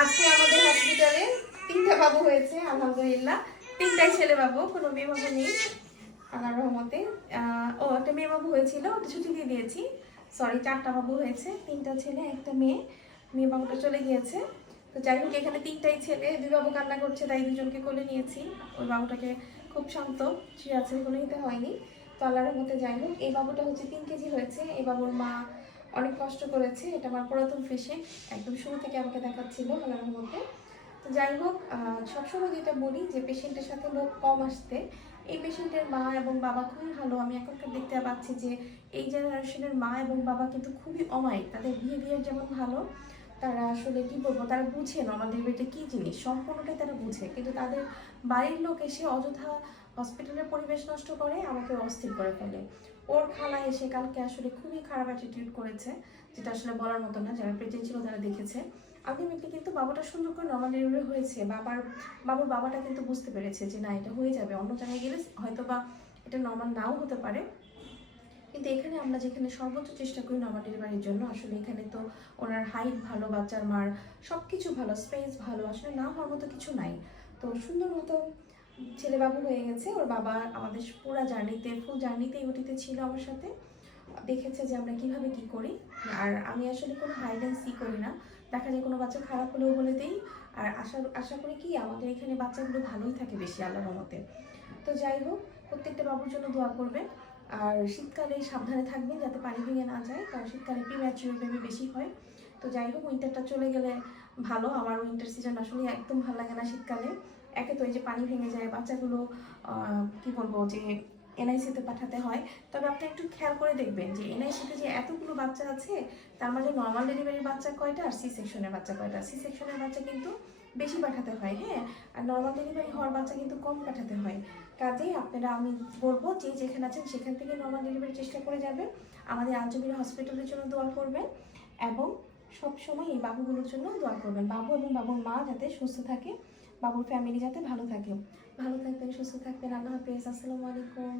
আজকে আমাদের হসপিটালে 3টা বাবু হয়েছে আলহামদুলিল্লাহ। 3টাই ছেলে বাবু, কোনো মেয়ে বাবু নেই আল্লাহর রহমতে। একটা মেয়ে বাবু হয়েছিল, ওটা ছুটি দিয়ে দিয়েছি। সরি, 4টা বাবু হয়েছে, 3টা ছেলে একটা মেয়ে। মেয়ে বাবুটা চলে গিয়েছে। তো যাই হোক, এখানে 3টাই ছেলে, 2 বাবু কান্না করছে, তাই 2জনকে কোলে নিয়েছি। ওই বাবুটাকে খুব শান্ত শুয়ে আছে, কোলে নিতে হয়নি। তো আল্লাহর রহমতে যাই হোক, এই বাবুটা হচ্ছে 3 কেজি হয়েছে। এই বাবুর মা অনেক কষ্ট করেছে, এটা আমার পুরাতন পেশেন্ট, একদম শুরু থেকে আমাকে দেখাচ্ছিল আল্লাহর রহমতে। তো যাই হোক, সবসময় যেটা বলি যে পেশেন্টের সাথে লোক কম আসতে। এই পেশেন্টের মা এবং বাবা খুবই ভালো। আমি এখনকার দেখতে পাচ্ছি যে এই জেনারেশনের মা এবং বাবা কিন্তু খুবই অমায়িক, তাদের বিহেভিয়ার যেমন ভালো, তারা আসলে কি বলবো, তারা বুঝে নর্মাল ডেলিভারিটা কী জিনিস সম্পূর্ণটাই তারা বুঝে, কিন্তু তাদের বাড়ির লোক এসে অযথা হসপিটালের পরিবেশ নষ্ট করে, আমাকে অস্থির করে ফেলে। ওর খালা এসে কালকে আসলে খুবই খারাপ অ্যাটিটিউড করেছে, যেটা আসলে বলার মতো না, যারা প্রেজেন্ট ছিল তারা দেখেছে। আলটিমেটলি কিন্তু বাবাটা সুন্দর করে নর্মাল ডেলিভারি হয়েছে। বাবুর বাবাটা কিন্তু বুঝতে পেরেছে যে না, এটা হয়ে যাবে, অন্য জায়গায় গেলে হয়তো বা এটা নর্মাল নাও হতে পারে, কিন্তু এখানে আমরা যেখানে সর্বোচ্চ চেষ্টা করি নর্মাল ডেলিভারির জন্য, আসলে এখানে তো ওনার হাইট ভালো, বাচ্চার মার সব কিছু ভালো, স্পেস ভালো, আসলে না হওয়ার মতো কিছু নাই। তো সুন্দর মতো ছেলে বাবু হয়ে গেছে। ওর বাবা আমাদের পুরা জার্নিতে, ফুল জার্নিতে ওটিতে ছিল আমার সাথে, দেখেছে যে আমরা কিভাবে কি করি। আর আমি আসলে কোনো হাইড অ্যান্ড সি করি না, দেখা যায় কোনো বাচ্চা খারাপ হলেও বলে দিই। আর আশা করি কি আমাদের এখানে বাচ্চাগুলো ভালোই থাকে বেশি আল্লাহর রহমতে। তো যাই হোক, প্রত্যেকটা বাবুর জন্য দোয়া করবে। আর শীতকালে সাবধানে থাকবেন যাতে পানি ভেঙে না যায়, কারণ শীতকালে প্রিম্যাচিউর বেবি বেশি হয়। তো যাই হোক, উইন্টারটা চলে গেলে ভালো। আমার উইন্টার সিজন আসলে একদম ভালো লাগে না শীতকালে। একে তো এই যে পানি ভেঙে যায়, বাচ্চাগুলো কি বলবো যে এনআইসিতে পাঠাতে হয়। তবে আপনি একটু খেয়াল করে দেখবেন যে এনআইসিতে যে এতগুলো বাচ্চা আছে, তার মাঝে নর্মাল ডেলিভারির বাচ্চা কয়টা আর সি সেকশনের বাচ্চা কয়টা। সি সেকশনের বাচ্চা কিন্তু বেশি পাঠাতে হয়, হ্যাঁ, আর নর্মাল ডেলিভারি হওয়ার বাচ্চা কিন্তু কম পাঠাতে হয়। কাজেই আপনারা, আমি বলবো যে যেখানে আছেন সেখান থেকে নর্মাল ডেলিভারি চেষ্টা করে যাবেন। আমাদের আঞ্জুবির হসপিটালের জন্য দোয়া করবেন, এবং সবসময় এই বাবুগুলোর জন্য দোয়া করবেন, বাবু এবং বাবুর মা যাতে সুস্থ থাকে, বাবুর ফ্যামিলি যাতে ভালো থাকে। ভালো থাকবেন, সুস্থ থাকবেন, আল্লাহ হাফেজ, আসসালামু আলাইকুম।